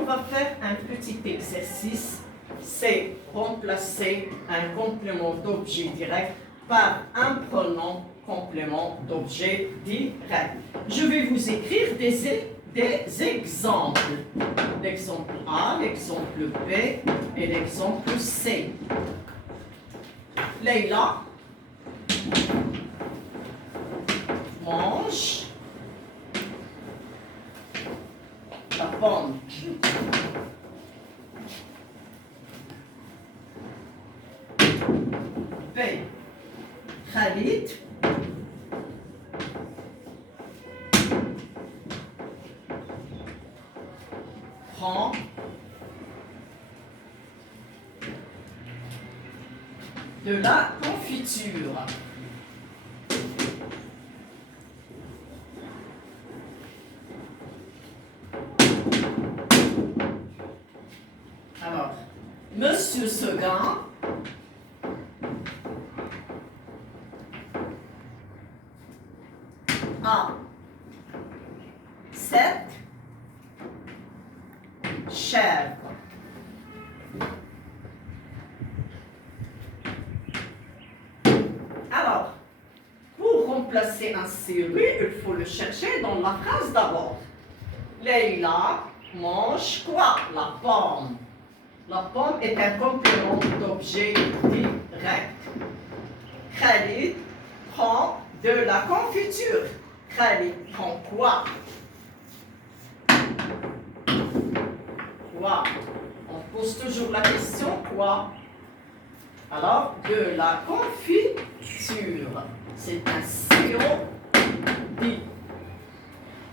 on va faire un petit exercice, c'est remplacer un complément d'objet direct par un pronom complément d'objet direct. Je vais vous écrire des exemples. L'exemple A, l'exemple B et l'exemple C. Leïla mange la pomme. B. Khalid prend de la confiture. Alors, Monsieur Seguin a 7 chèvres. Alors, pour remplacer un CEB, il faut le chercher dans la phrase d'abord. Leïla mange quoi? La pomme. La pomme est un complément d'objet direct. Khalid prend de la confiture. Khalid prend quoi? Quoi? On pose toujours la question quoi? Alors, de la confiture. C'est un COD.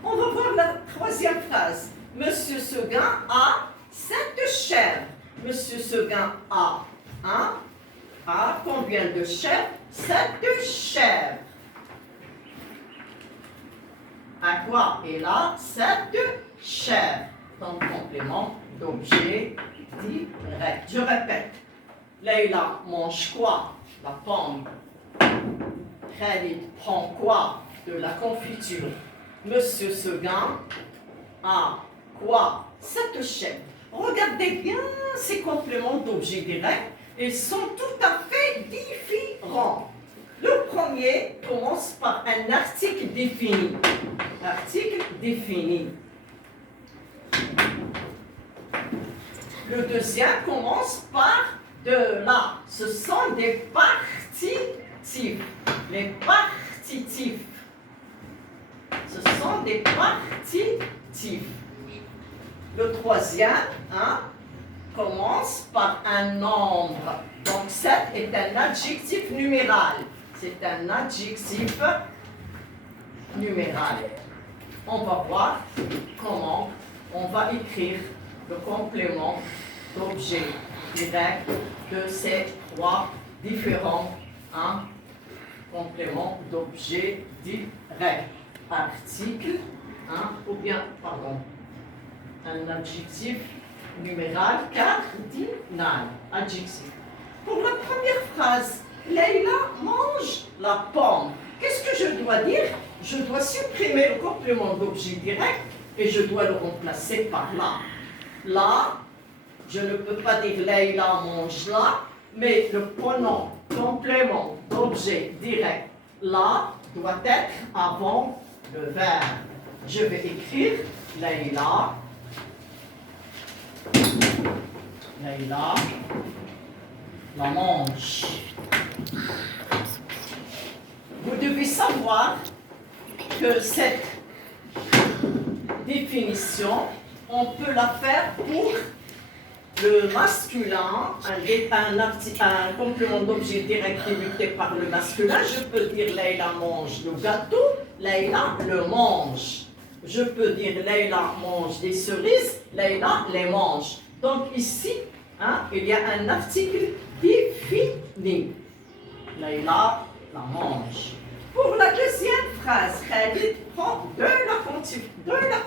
On va voir la troisième phrase. Monsieur Seguin a 7 chèvres. Monsieur Seguin a combien de chèvres? 7 chèvres. À quoi? Il a 7 chèvres. Donc, complément d'objet direct. Je répète. Leïla mange quoi? La pomme. Khalid prend quoi? De la confiture. Monsieur Seguin a quoi? 7 chèvres. Regardez bien ces compléments d'objet direct. Ils sont tout à fait différents. Le premier commence par un article défini. Article défini. Le deuxième commence par de la. Ce sont des partitifs. Les partitifs. Ce sont des partitifs. Le troisième commence par un nombre. Donc 7 est un adjectif numéral. C'est un adjectif numéral. On va voir comment on va écrire le complément d'objet direct de ces trois différents compléments d'objet direct. Article, ou bien, pardon, un adjectif numéral cardinal. Adjectif. Pour la première phrase, Leïla mange la pomme. Qu'est-ce que je dois dire? Je dois supprimer le complément d'objet direct et je dois le remplacer par là. Là, je ne peux pas dire Leïla mange là, mais le pronom complément d'objet direct là doit être avant le verbe. Je vais écrire Leïla. Leïla la mange. Vous devez savoir que cette définition, on peut la faire pour le masculin, un complément d'objet direct débuté par le masculin. Je peux dire Leïla mange le gâteau, Leïla le mange. Je peux dire Leïla mange des cerises, Leïla les mange. Donc ici, il y a un article défini. Leïla la mange. Pour la deuxième phrase, Khalid prend de la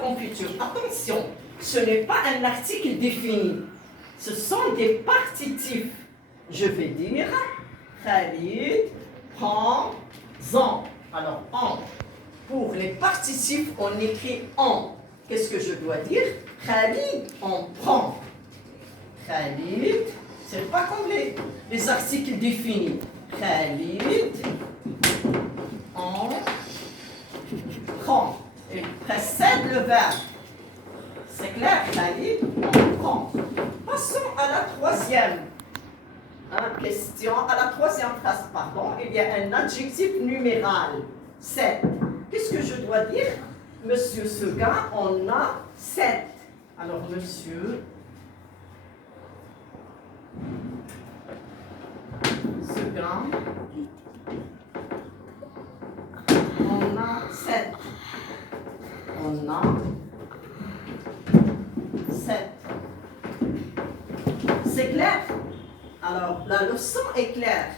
confiture. Attention, ce n'est pas un article défini. Ce sont des partitifs. Je vais dire Khalid prend-en. Alors, en. Pour les partitifs, on écrit en. qu'est-ce que je dois dire? Khalid, on prend. Khalid, c'est pas comme les articles définis. Khalid, on prend. Il précède le verbe. C'est clair, Khalid, on prend. Passons à la troisième question, à la troisième phrase, pardon. Il y a un adjectif numéral, 7. Qu'est-ce que je dois dire? Monsieur Seguin, on a 7. Alors, monsieur Seguin, on a 7. On a 7. C'est clair? Alors, la leçon est claire.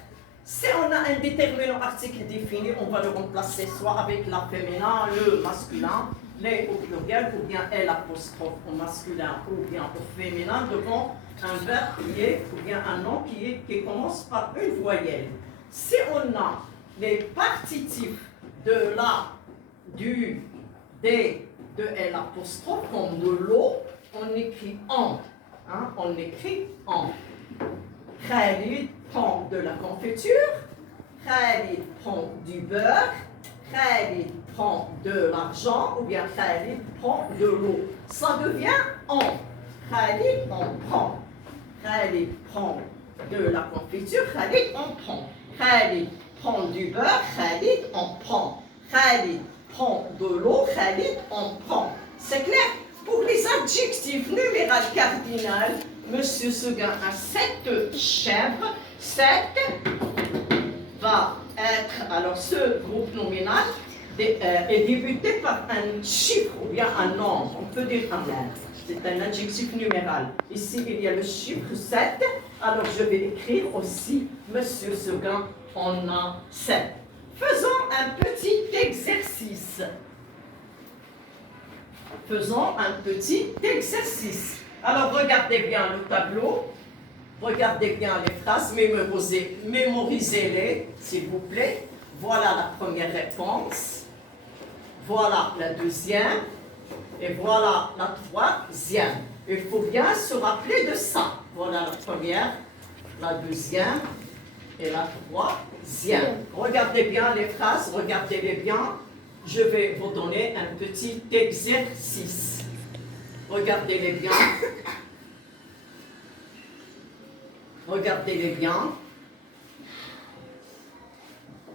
Si on a un déterminant article défini, on va le remplacer soit avec la féminin, le masculin, les au pluriel, ou bien L apostrophe au masculin, ou bien au féminin, devant un verbe qui est, ou bien un nom qui commence par une voyelle. Si on a les partitifs de la, du, des, de L apostrophe, comme de l'eau, on écrit en. On écrit en. Khalid prend de la confiture, Khalid prend du beurre, Khalid prend de l'argent, ou bien Khalid prend de l'eau. Ça devient en. Khalid en prend. Khalid prend de la confiture, Khalid en prend. Khalid prend du beurre, Khalid en prend. Khalid prend de l'eau, Khalid en prend. C'est clair? Pour les adjectifs numérales cardinales, Monsieur Seguin a 7 chèvres. 7 va être, alors ce groupe nominal est débuté par un chiffre ou bien un nombre. On peut dire un nombre. C'est un adjectif numéral. Ici, il y a le chiffre 7. Alors, je vais écrire aussi Monsieur Seguin en a 7. Faisons un petit exercice. Faisons un petit exercice. Alors, regardez bien le tableau, regardez bien les phrases, mémorisez-les, s'il vous plaît. Voilà la première réponse, voilà la deuxième, et voilà la troisième. Il faut bien se rappeler de ça. Voilà la première, la deuxième et la troisième. Regardez bien les phrases, regardez-les bien. Je vais vous donner un petit exercice. Regardez-les bien. Regardez-les bien.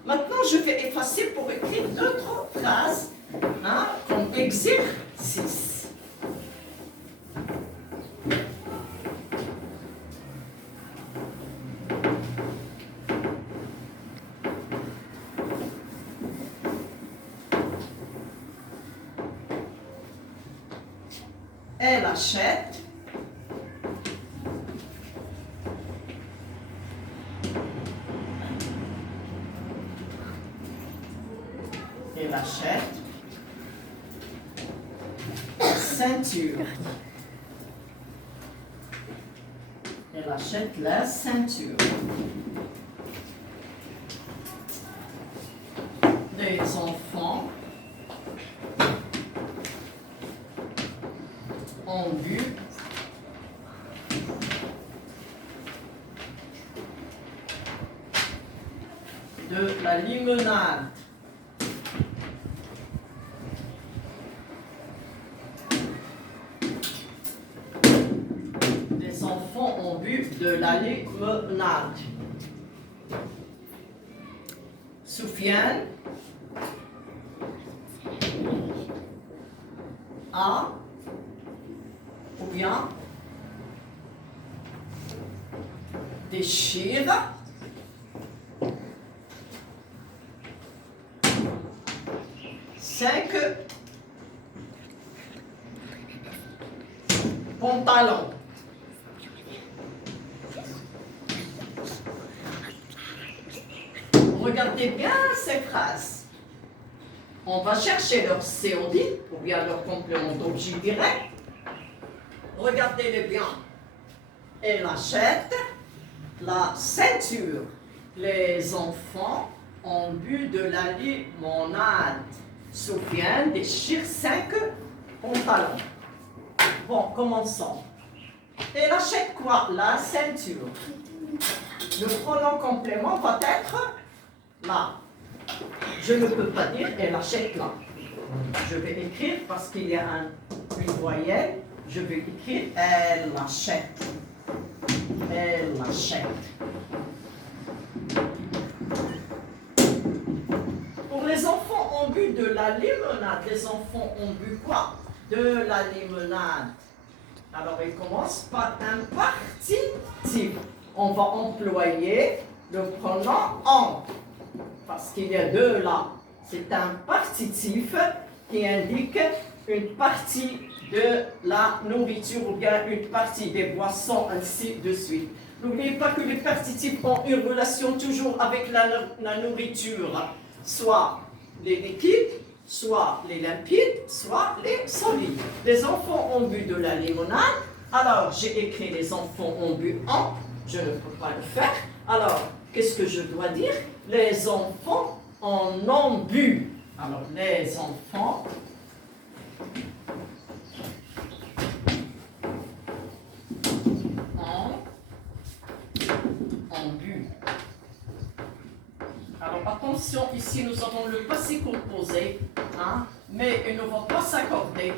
Maintenant, je vais effacer pour écrire d'autres phrases comme exercice. Elle achète. Elle achète ceinture. Elle achète la ceinture. Les enfants ont bu de la limonade. Les enfants ont bu de la limonade. Soufiane a ou bien déchire cinq pantalons. Regardez bien ces phrases. On va chercher leur COD ou bien leur complément d'objet direct. Regardez-les bien. Elle achète la ceinture. Les enfants ont bu de la limonade. Soufiane déchire 5 pantalon. Bon, commençons. Elle achète quoi? La ceinture. Le pronom complément va être là. Je ne peux pas dire elle achète là. Je vais écrire parce qu'il y a une voyelle. Je vais écrire elle achète. Elle achète. Pour les enfants ont bu de la limonade. Les enfants ont bu quoi? De la limonade. Alors, il commence par un partitif. On va employer le pronom en, parce qu'il y a deux là. C'est un partitif qui indique une partie de la nourriture ou bien une partie des boissons, ainsi de suite. N'oubliez pas que les partitifs ont une relation toujours avec la nourriture, soit les liquides, soit les limpides, soit les solides. Les enfants ont bu de la limonade. Alors, j'ai écrit les enfants ont bu en. Je ne peux pas le faire. Alors, qu'est-ce que je dois dire? Les enfants en ont bu. Alors, les enfants ont bu. Alors, attention, ici, nous avons le passé composé, hein, mais il ne va pas s'accorder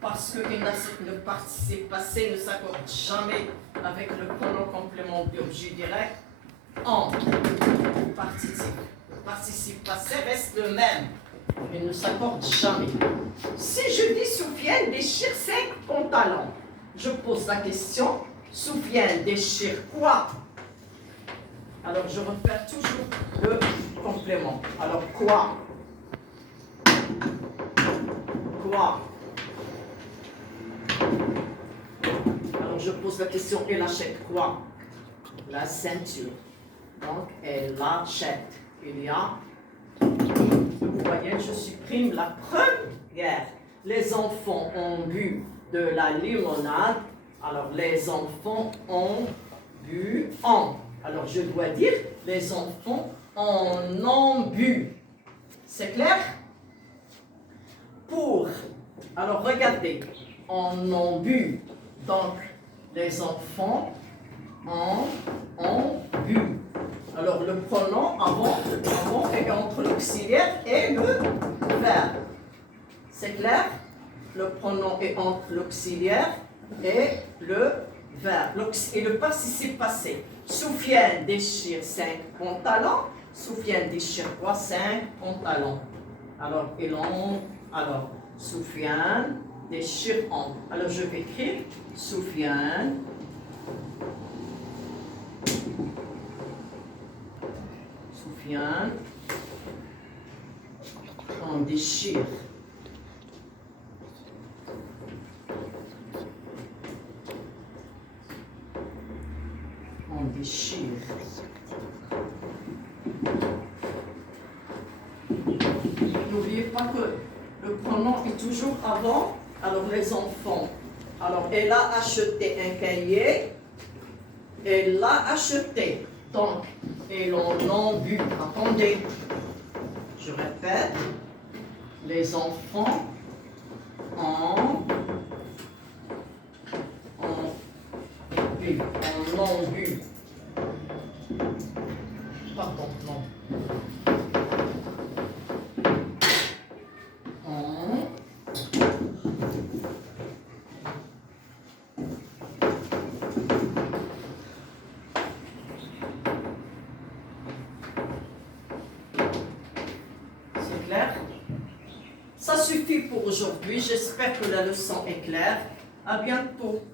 parce que le participe passé ne s'accorde jamais avec le pronom complément d'objet direct en participe. Le participe passé reste le même. Il ne s'accorde jamais. Si je dis Soufiane déchire 5 pantalons, je pose la question, Soufiane déchire quoi? Alors je repère toujours le complément. Alors quoi? Quoi? Alors je pose la question, elle achète quoi? La ceinture. Donc elle achète. Il y a, vous voyez, je supprime la première. Les enfants ont bu de la limonade. Alors les enfants ont bu en. Alors je dois dire, les enfants en ont bu. C'est clair? Pour, alors regardez, en ont bu. Donc les enfants en ont bu. Alors le pronom avant est entre l'auxiliaire et le verbe. C'est clair? Le pronom est entre l'auxiliaire et le verbe. Et le participe passé. Soufiane déchire 5 pantalons. Soufiane déchire quoi? 5 pantalons. Alors, Soufiane déchire en. Alors, je vais écrire Soufiane en déchire. On déchire. N'oubliez pas que le pronom est toujours avant. Alors les enfants. Alors elle a acheté un cahier. Elle l'a acheté. Donc, et l'on en bu. Attendez. Je répète. Les enfants en bu. En ont bu. Pardon, non. C'est clair? Ça suffit pour aujourd'hui. J'espère que la leçon est claire. À bientôt.